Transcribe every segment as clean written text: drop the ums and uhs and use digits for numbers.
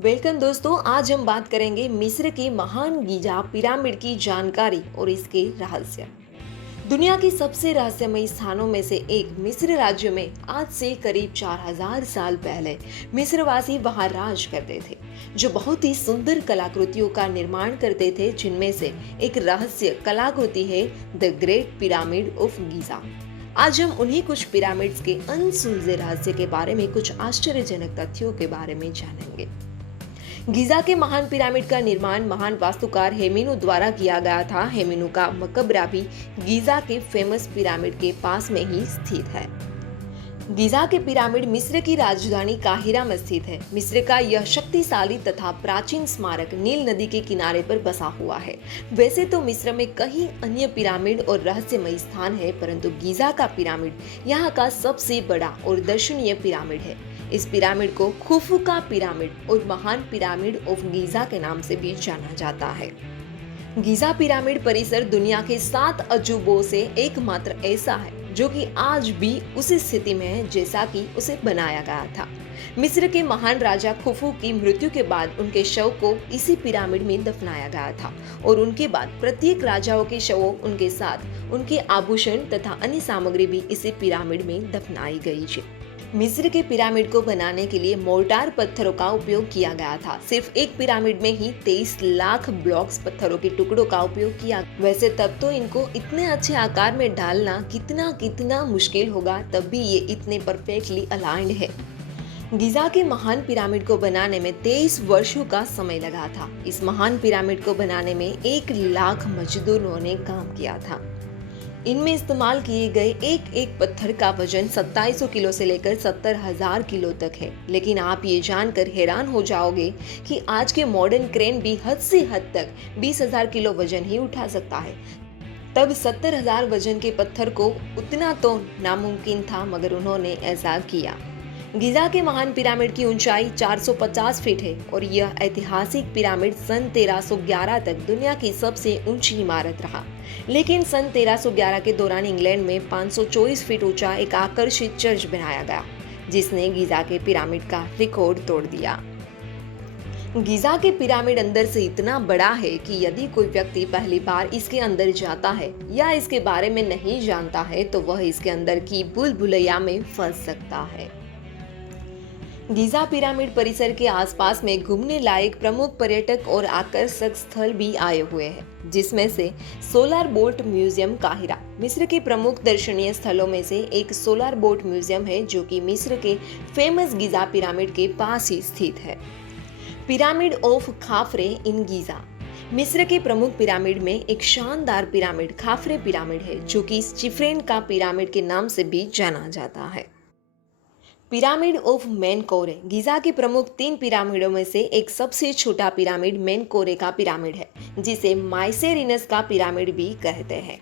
Welcome दोस्तों, आज हम बात करेंगे मिस्र के महान गीजा पिरामिड की जानकारी और इसके रहस्य। दुनिया के सबसे रहस्यमयी स्थानों में से एक मिस्र राज्य में आज से करीब 4000 साल पहले मिस्रवासी वहां राज करते थे, जो बहुत ही सुंदर कलाकृतियों का निर्माण करते थे, जिनमें से एक रहस्य कलाकृति है the great pyramid of Giza. आज हम उन्हीं कुछ पिरामिड्स के अनसुलझे रहस्य के बारे में, कुछ आश्चर्यजनक तथ्यों के बारे में जानेंगे। गीजा के महान पिरामिड का निर्माण महान वास्तुकार हेमिनु द्वारा किया गया था। हेमिनु का मकबरा भी गीजा के फेमस पिरामिड के पास में ही स्थित है। गीजा के पिरामिड मिस्र की राजधानी काहिरा में स्थित है। मिस्र का यह शक्तिशाली तथा प्राचीन स्मारक नील नदी के किनारे पर बसा हुआ है। वैसे तो मिस्र में कई अन्य पिरामिड और रहस्यमयी स्थान है, परंतु गीजा का पिरामिड यहाँ का सबसे बड़ा और दर्शनीय पिरामिड है। इस पिरामिड को खुफू का पिरामिड और महान पिरामिड ऑफ गीजा के नाम से भी जाना जाता है। गीजा पिरामिड परिसर दुनिया के 7 अजूबों से एकमात्र ऐसा है जो कि आज भी उसी स्थिति में है जैसा कि उसे बनाया गया था। मिस्र के महान राजा खुफू की मृत्यु के बाद उनके शव को इसी पिरामिड में दफनाया गया था और उनके बाद प्रत्येक राजाओं के शवों उनके साथ उनके आभूषण तथा अन्य सामग्री भी इसी पिरामिड में दफनाई गई थी। मिस्र के पिरामिड को बनाने के लिए मोर्टार पत्थरों का उपयोग किया गया था। सिर्फ एक पिरामिड में ही 23 लाख ब्लॉक्स पत्थरों के टुकड़ों का उपयोग किया। वैसे तब तो इनको इतने अच्छे आकार में डालना कितना मुश्किल होगा, तब भी ये इतने परफेक्टली अलाइंड है। गीजा के महान पिरामिड को बनाने में 23 वर्षों का समय लगा था। इस महान पिरामिड को बनाने में 1 लाख मजदूरों ने काम किया था। इनमें इस्तेमाल किए गए एक एक पत्थर का वजन 2700 किलो से लेकर 70,000 किलो तक है। लेकिन आप ये जानकर हैरान हो जाओगे कि आज के मॉडर्न क्रेन भी हद से हद तक 20,000 किलो वजन ही उठा सकता है। तब 70,000 वजन के पत्थर को उतना तो नामुमकिन था, मगर उन्होंने ऐसा किया। गीजा के महान पिरामिड की ऊंचाई 450 फीट है और यह ऐतिहासिक पिरामिड सन 1311 तक दुनिया की सबसे ऊंची इमारत रहा। लेकिन सन 1311 के दौरान इंग्लैंड में 524 फीट ऊंचा एक आकर्षित चर्च बनाया गया, जिसने गीजा के पिरामिड का रिकॉर्ड तोड़ दिया। गीजा के पिरामिड अंदर से इतना बड़ा है कि यदि कोई व्यक्ति पहली बार इसके अंदर जाता है या इसके बारे में नहीं जानता है, तो वह इसके अंदर की भूल-भुलैया में फंस सकता है। गीजा पिरामिड परिसर के आसपास में घूमने लायक प्रमुख पर्यटक और आकर्षक स्थल भी आए हुए हैं, जिसमें से सोलर बोट म्यूजियम काहिरा मिस्र के प्रमुख दर्शनीय स्थलों में से एक सोलर बोट म्यूजियम है, जो कि मिस्र के फेमस गीजा पिरामिड के पास ही स्थित है। पिरामिड ऑफ खाफरे इन गीजा मिस्र के प्रमुख पिरामिड में एक शानदार पिरामिड खाफरे पिरामिड है, जो कि चिफ्रेन का पिरामिड के नाम से भी जाना जाता है। पिरामिड ऑफ मेनकोरे गीजा के प्रमुख 3 पिरामिडों में से एक सबसे छोटा पिरामिड मेनकोरे का पिरामिड है, जिसे माइसेरिनस का पिरामिड भी कहते हैं।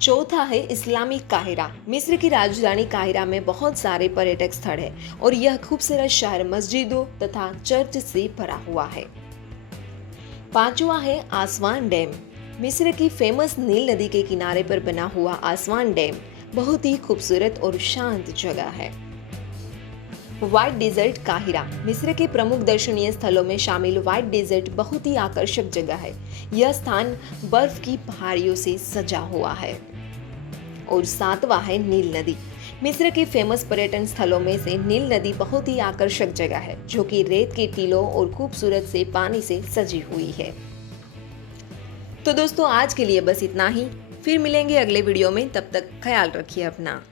चौथा है इस्लामिक काहिरा। मिस्र की राजधानी काहिरा में बहुत सारे पर्यटक स्थल है और यह खूबसूरत शहर मस्जिदों तथा चर्च से भरा हुआ है। पांचवा है आसवान डैम। मिस्र की फेमस नील नदी के किनारे पर बना हुआ आसवान डैम बहुत ही खूबसूरत और शांत जगह है। व्हाइट डेजर्ट काहिरा मिस्र के प्रमुख दर्शनीय स्थलों में शामिल व्हाइट डेजर्ट बहुत ही आकर्षक जगह है। यह स्थान बर्फ की पहाड़ियों से सजा हुआ है। और 7वां है नील नदी। मिस्र के फेमस पर्यटन स्थलों में से नील नदी बहुत ही आकर्षक जगह है, जो कि रेत के टीलों और खूबसूरत से पानी से सजी हुई है। तो दोस्तों, आज के लिए बस इतना ही। फिर मिलेंगे अगले वीडियो में, तब तक ख्याल रखिए अपना।